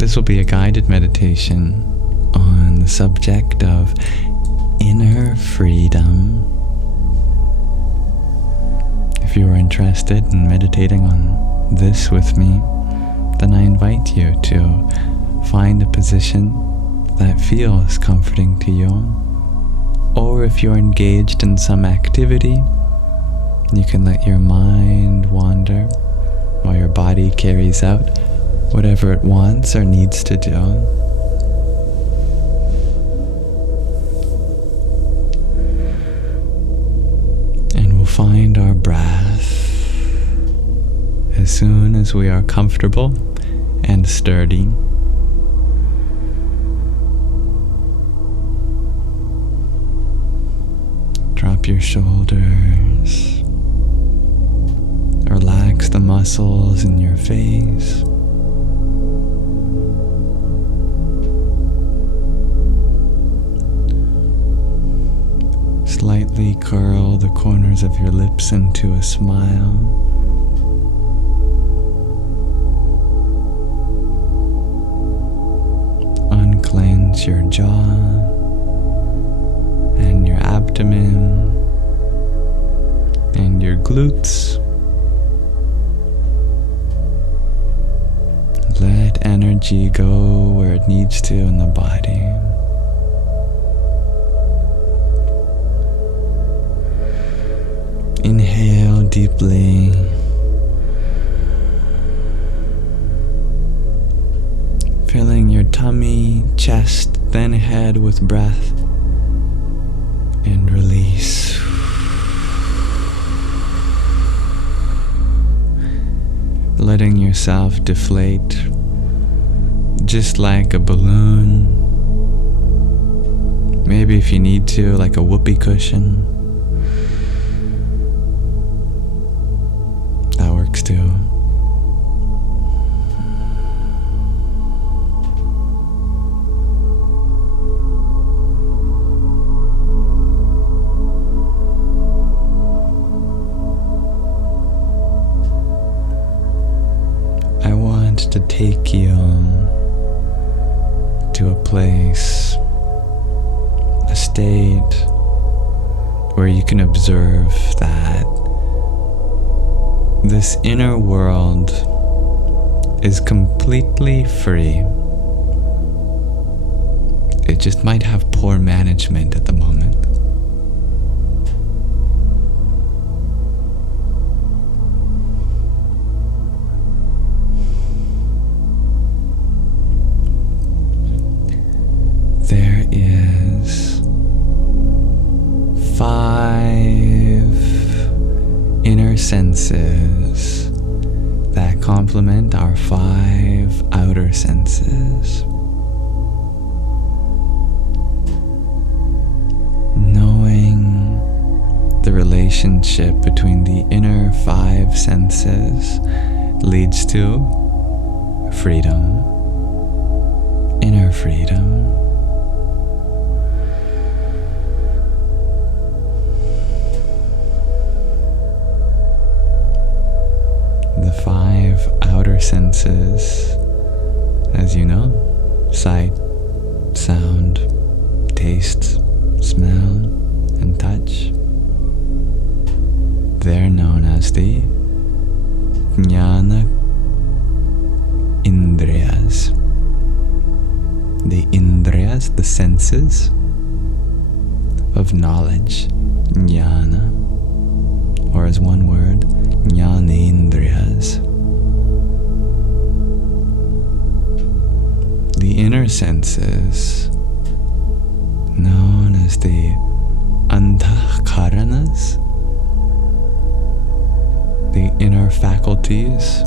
This will be a guided meditation on the subject of inner freedom. If you are interested in meditating on this with me, then I invite you to find a position that feels comforting to you. Or if you're engaged in some activity, you can let your mind wander while your body carries out whatever it wants or needs to do. And we'll find our breath as soon as we are comfortable and sturdy. Drop your shoulders. Relax the muscles in your face. Slightly curl the corners of your lips into a smile. Unclench your jaw and your abdomen and your glutes. Let energy go where it needs to in the body. Inhale deeply. Filling your tummy, chest, then head with breath. And release. Letting yourself deflate just like a balloon. Maybe if you need to, like a whoopee cushion. That works too. I want to take you to a place, a state where you can observe that this inner world is completely free. It just might have poor management at the moment. There is 5 inner senses that complement our 5 outer senses. Knowing the relationship between the inner 5 senses leads to freedom, inner freedom. The 5 outer senses, as you know, sight, sound, taste, smell, and touch. They're known as the Jnana Indriyas. The Indriyas, the senses of knowledge, Jnana, or as one word, Jnanendriyas. The inner senses, known as the Antahkaranas, the inner faculties,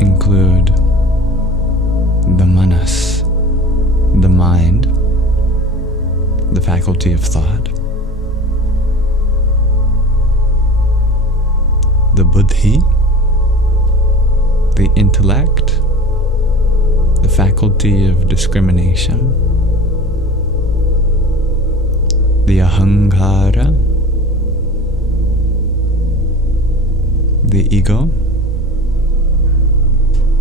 include the manas, the mind, the faculty of thought, the buddhi, the intellect, the faculty of discrimination, the ahankara, the ego,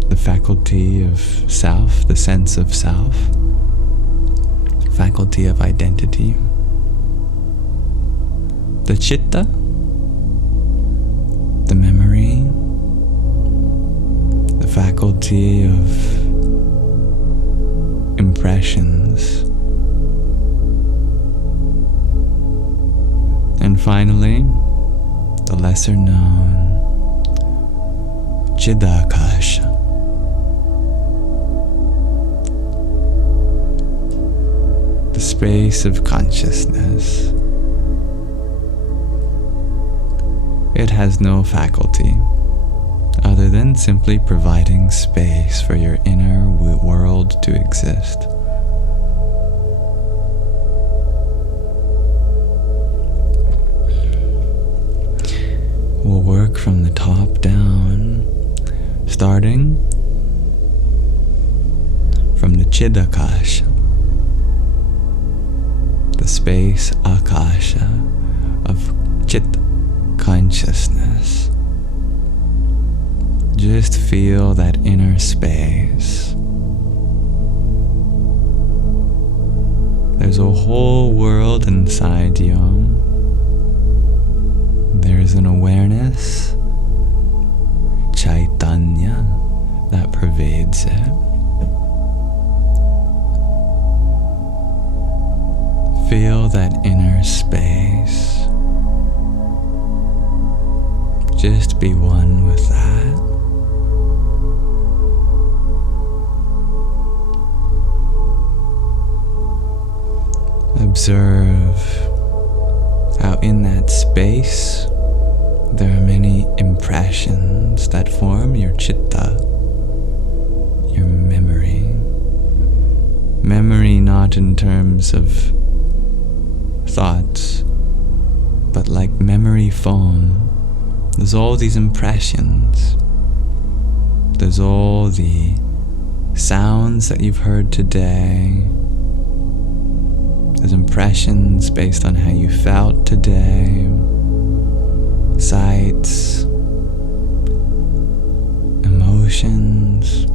the faculty of self, the sense of self, faculty of identity. The chitta, the memory, the faculty of impressions. And finally, the lesser known Chidakasha. The space of consciousness. It has no faculty other than simply providing space for your inner world to exist. We'll work from the top down, starting from the Chidakasha, the space Akasha of Chit consciousness. Just feel that inner space. There's a whole world inside you. There's an awareness, Chaitanya, that pervades it. Feel that inner space. Just be one with that. Observe how in that space there are many impressions that form your chitta, your memory. Memory not in terms of thoughts, but like memory foam. There's all these impressions. There's all the sounds that you've heard today. There's impressions based on how you felt today. Sights, emotions,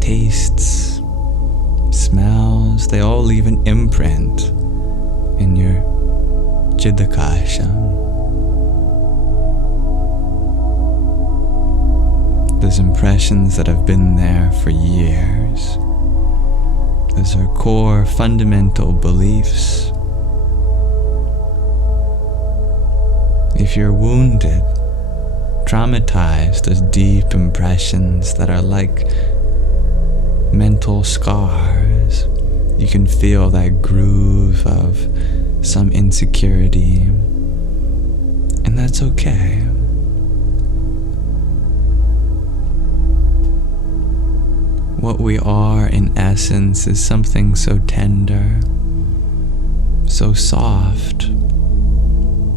tastes, smells, they all leave an imprint in your Chidakasha. There's impressions that have been there for years. Those are core fundamental beliefs. If you're wounded, traumatized, there's deep impressions that are like mental scars. You can feel that groove of some insecurity, and that's okay. What we are in essence is something so tender, so soft,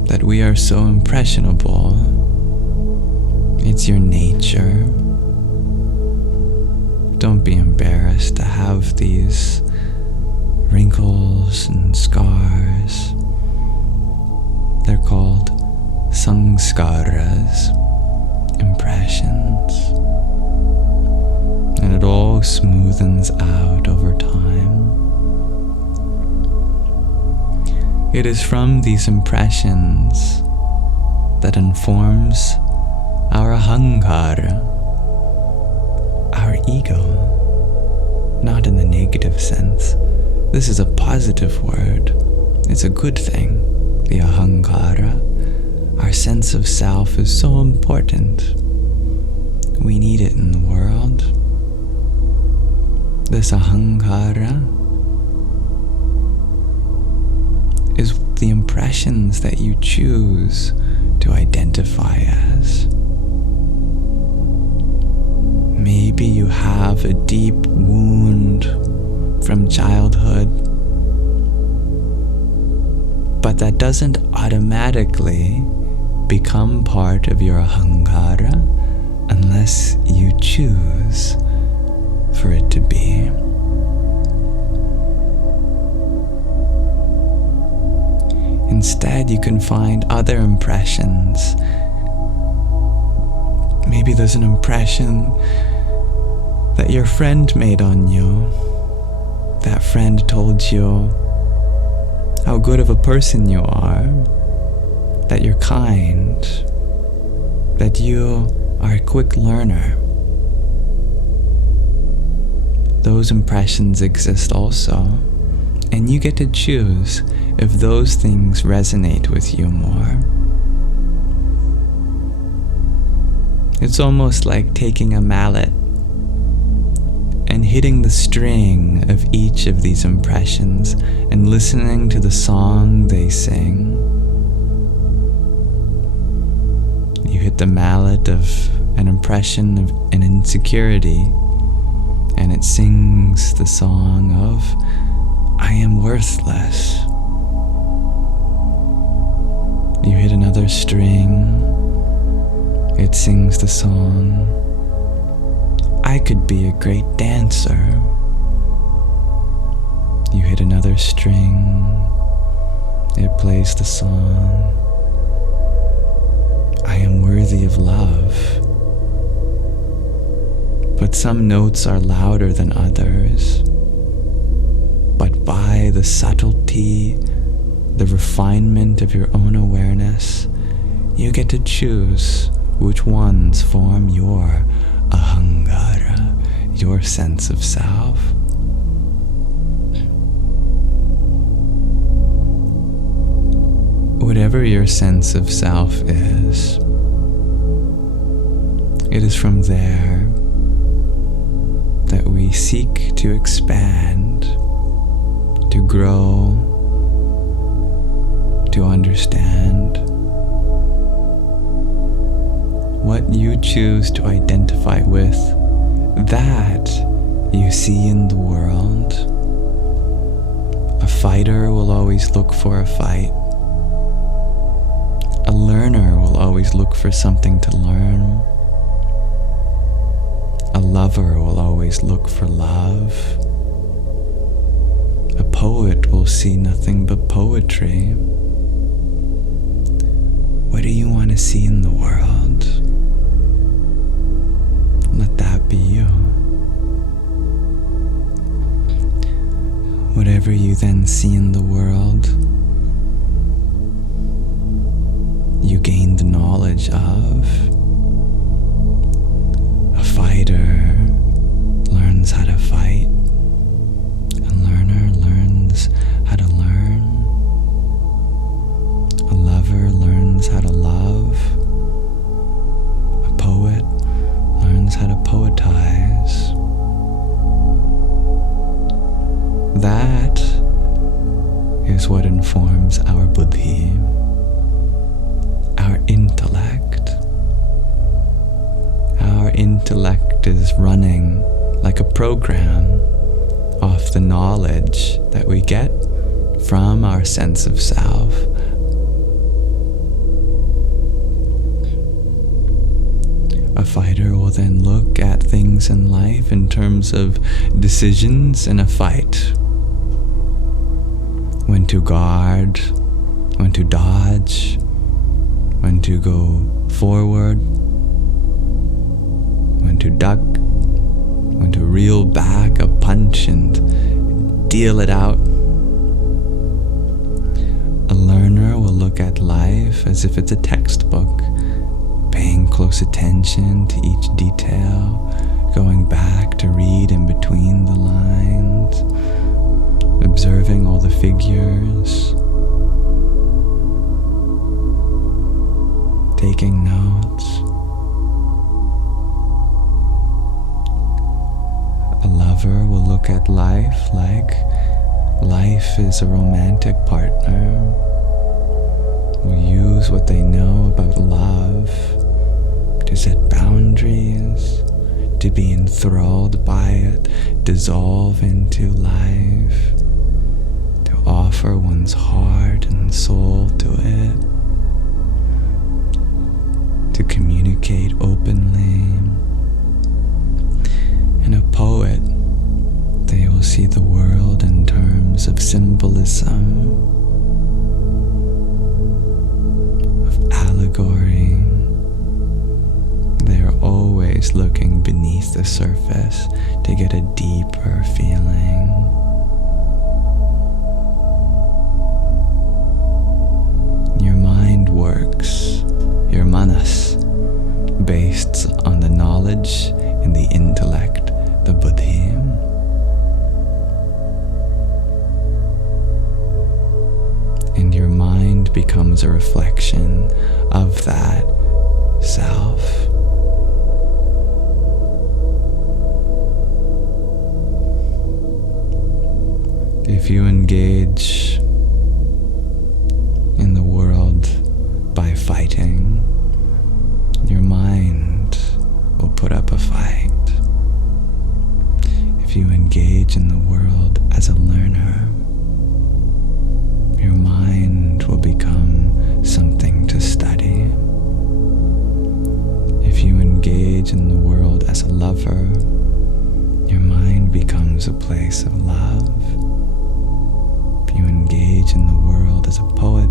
that we are so impressionable. It's your nature. Don't be embarrassed to have these wrinkles and scars. They're called samskaras, impressions. And it all smoothens out over time. It is from these impressions that informs our ahankara, our ego, not in the negative sense. This is a positive word. It's a good thing. The ahankara, our sense of self, is so important. We need it in the world. This ahankara is the impressions that you choose to identify as. Maybe you have a deep wound from childhood, but that doesn't automatically become part of your ahankara unless you choose for it to be. Instead, you can find other impressions. Maybe there's an impression that your friend made on you. That friend told you how good of a person you are, that you're kind, that you are a quick learner. Those impressions exist also, and you get to choose if those things resonate with you more. It's almost like taking a mallet and hitting the string of each of these impressions and listening to the song they sing. You hit the mallet of an impression of an insecurity, and it sings the song of, I am worthless. You hit another string, it sings the song, I could be a great dancer. You hit another string, it plays the song, I am worthy of love. But some notes are louder than others. But by the subtlety, the refinement of your own awareness, you get to choose which ones form your ahangara, your sense of self. Whatever your sense of self is, it is from there that we seek to expand, to grow, to understand. What you choose to identify with, that you see in the world. A fighter will always look for a fight. A learner will always look for something to learn. A lover will always look for love. A poet will see nothing but poetry. What do you want to see in the world? Let that be you. Whatever you then see in the world, you gain the knowledge of. A fighter learns how to fight. A learner learns how to learn. A lover learns how to love. A poet learns how to poetize. That is what informs our buddhi, our intellect. Our intellect is running like a program off the knowledge that we get from our sense of self. A fighter will then look at things in life in terms of decisions in a fight. When to guard, when to dodge, when to go forward, when to duck, when to reel back a punch and deal it out. A learner will look at life as if it's a textbook, paying close attention to each detail, going back to read in between the lines, observing all the figures, taking notes. A lover will look at life like life is a romantic partner, will use what they know about love to set boundaries, to be enthralled by it, dissolve into life, to offer one's heart and soul to it, to communicate openly. And a poet, they will see the world in terms of symbolism, of allegory. They are always looking beneath the surface to get a deeper feeling. Your mind works, your manas, based on the knowledge and the intellect, the buddhi. And your mind becomes a reflection of that self. If you engage in the world by fighting, your mind will put up a fight. If you engage in the world as a learner, your mind will become something to study. If you engage in the world as a lover, your mind becomes a place of love. If you engage in the world as a poet,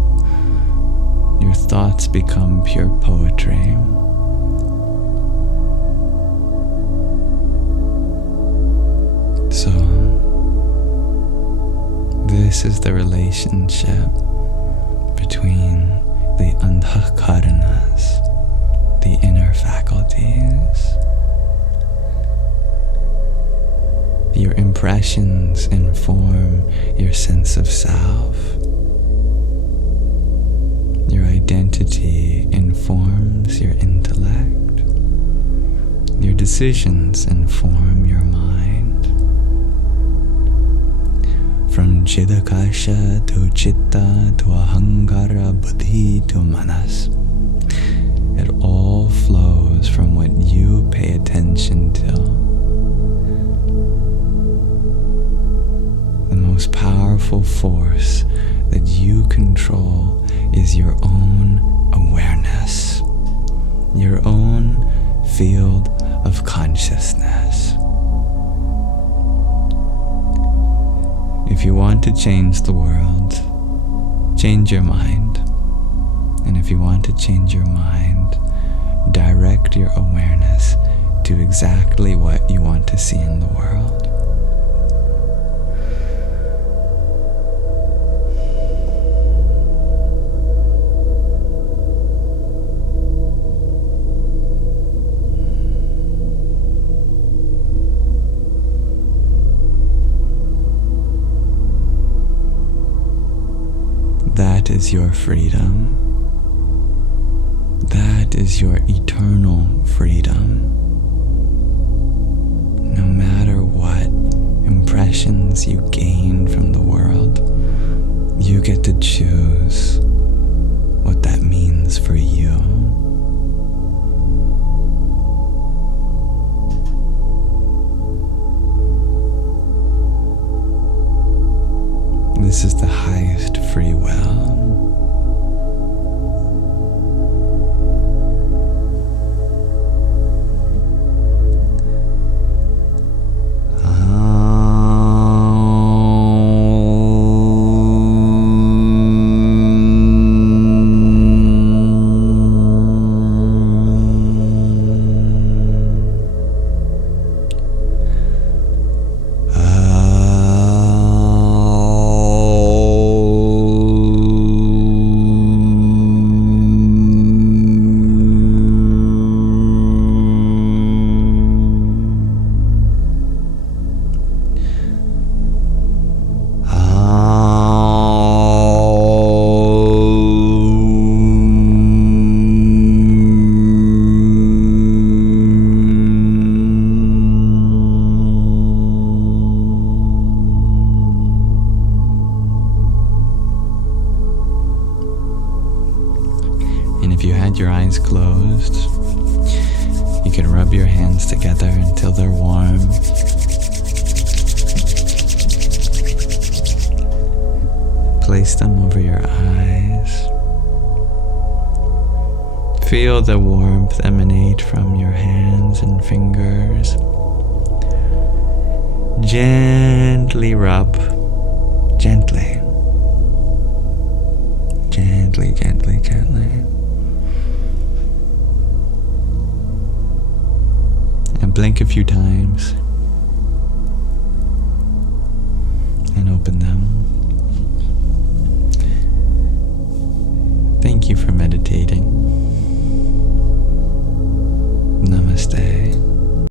your thoughts become pure poetry. So, this is the relationship between the antahkaranas, the inner faculties. Your impressions inform your sense of self. Your identity informs your intellect. Your decisions inform your mind. From Chidakasha to Chitta to Ahankara, Buddhi to Manas, it all flows from what you pay attention to. The most powerful force that you control is your own awareness, your own field of consciousness. If you want to change the world, change your mind. And if you want to change your mind, direct your awareness to exactly what you want to see in the world. That is your freedom. That is your eternal freedom. No matter what impressions you gain from the world, you get to choose what that means for you. This is the highest free will. If you had your eyes closed, you could rub your hands together until they're warm. Place them over your eyes. Feel the warmth emanate from your hands and fingers. Gently rub. Gently. Gently, gently, gently. And blink a few times,